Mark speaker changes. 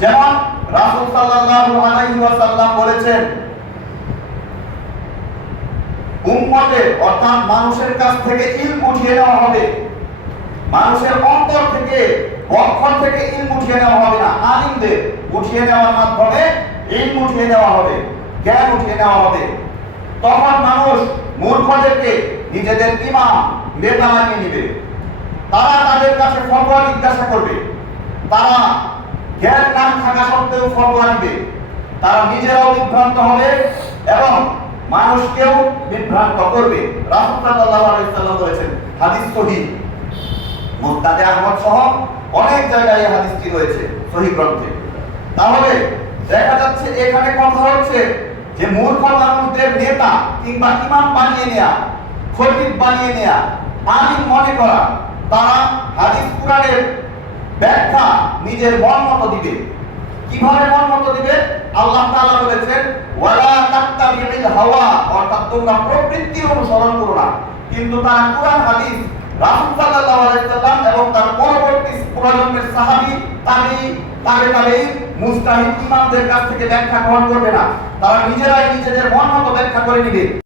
Speaker 1: যেমন রাসূল সাল্লাল্লাহু আলাইহি ওয়াসাল্লাম বলেছেন উম্মতের অর্থাৎ মানুষের কাছ থেকে ইলম উঠিয়ে নেওয়া হবে। মানুষের অন্তর থেকে, অক্ষর থেকে ইলম উঠিয়ে নেওয়া হবে না, আলিমদের উঠিয়ে নেওয়ার মাধ্যমে ইলম উঠিয়ে নেওয়া হবে, জ্ঞান উঠিয়ে নেওয়া হবে। তখন মানুষ মূর্খদেরকে নিজেদের ইমাম, নেতা মানিয়ে নিবে। তারা তাদের কাছে ফতোয়া জিজ্ঞাসা করবে। তারা জ্ঞান না থাকা সত্ত্বেও ফতোয়া নিবে তারা নিজেরাও বিভ্রান্ত হবে এবং মানুষকেও বিভ্রান্ত করবে। রাসূল সাল্লাল্লাহু বলেছেন, হাদিস সহিহ মুস্তাদে আহমদ সহ অনেক জায়গায় এই হাদিসটি রয়েছে সহিহ গ্রন্থে। তাহলে দেখা যাচ্ছে এখানে কথা হচ্ছে যে মূর্খ মানুষদের নেতা কিংবা ইমাম বানিয়ে নেয়া, খতিব বানিয়ে নেয়া, আলিম মনে করা, তারা হাদিস কোরআনের ব্যাখ্যা নিজের মন মতো দিবে। কীভাবে মন মতো দিবে? আল্লাহ তাআলা বলেছেন, ওয়ালা তাত্তাবিল হাওয়া অর্থাৎ তোমরা প্রবৃত্তির অনুসরণ করো না। কিন্তু তারা কোরআন হাদিস রাসূল সাল্লাল্লাহু আলাইহি সাল্লাম এবং তার পরবর্তী প্রজন্মের সাহাবী, তাবি, তাবে তাবে মুস্তাহিদ ইমামদের কাছ থেকে ব্যাখ্যা গ্রহণ করবে না। তারা নিজেরাই নিজেদের মন মতো ব্যাখ্যা করে নিবে।